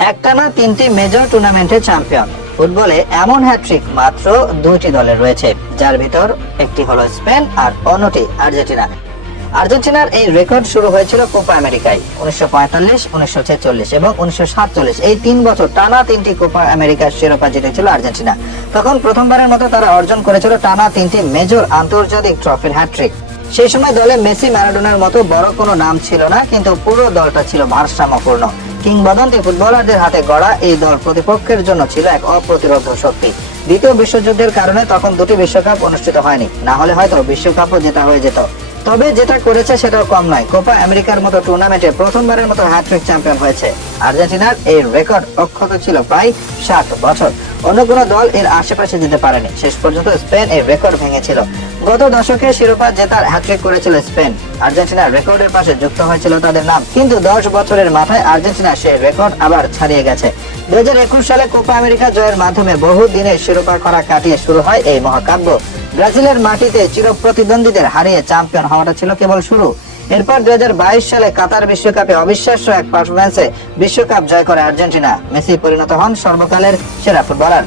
একটানা তিনটি মেজর টুর্নামেন্টের চ্যাম্পিয়ন ফুটবলে এমন হ্যাট্রিক মাত্র দুইটি দলের রয়েছে, যার ভিতর একটি হলো স্পেন আর অন্যটি আর্জেন্টিনা। আর্জেন্টিনার এই রেকর্ড শুরু হয়েছিল কোপা আমেরিকায়, উনিশশো পঁয়তাল্লিশ, উনিশশো ছেচল্লিশ এবং উনিশশো সাতচল্লিশ। এই তিন বছর টানা তিনটি কোপা আমেরিকার শিরোপা জিতেছিল আর্জেন্টিনা। তখন প্রথমবারের মতো তারা অর্জন করেছিল টানা তিনটি মেজর আন্তর্জাতিক ট্রফির হ্যাট্রিক সেই সময় দলে মেসি, ম্যারাডোনার মতো বড় কোনো নাম ছিল না, কিন্তু পুরো দলটা ছিল ভারসাম্যপূর্ণ। কিংবদন্তি ফুটবলারদের হাতে গড়া এই দল প্রতিপক্ষের জন্য ছিল এক অপ্রতিরোধ শক্তি। দ্বিতীয় বিশ্বযুদ্ধের কারণে তখন দুটি বিশ্বকাপ অনুষ্ঠিত হয়নি। না হলে হয়তো বিশ্বকাপও জেতা হয়ে যেত। তবে যেটা করেছে সেটাও কম নয়। কোপা আমেরিকার মতো টুর্নামেন্টে প্রথমবারের মতো হ্যাট্রিক চ্যাম্পিয়ন হয়েছে। আর্জেন্টিনার এই রেকর্ড অক্ষত ছিল প্রায় সাত বছর। অন্য কোনো দল এর আশেপাশে যেতে পারেনি। শেষ পর্যন্ত স্পেন এই রেকর্ড ভেঙেছিল। গত দশকে শিরোপা জেতার হ্যাট্রিক করেছিল স্পেন। আর্জেন্টিনার রেকর্ডের পাশে যুক্ত হয়েছিল তাদের নাম। কিন্তু দশ বছরের মাথায় আর্জেন্টিনা সেই রেকর্ড আবার ছাড়িয়ে গেছে। দুই সালে কোপা আমেরিকা জয়ের মাধ্যমে বহু দিনের শিরোপা করা কাটিয়ে শুরু হয় এই মহাকাব্য। ব্রাজিলের মাটিতে চির প্রতিদ্বন্দ্বীদের হারিয়ে চ্যাম্পিয়ন হওয়াটা ছিল কেবল শুরু। এরপর দুই হাজার বাইশ সালে কাতার বিশ্বকাপে অবিশ্বাস্য এক পারফরমেন্সে বিশ্বকাপ জয় করে আর্জেন্টিনা। মেসি পরিণত হন সর্বকালের সেরা ফুটবলার।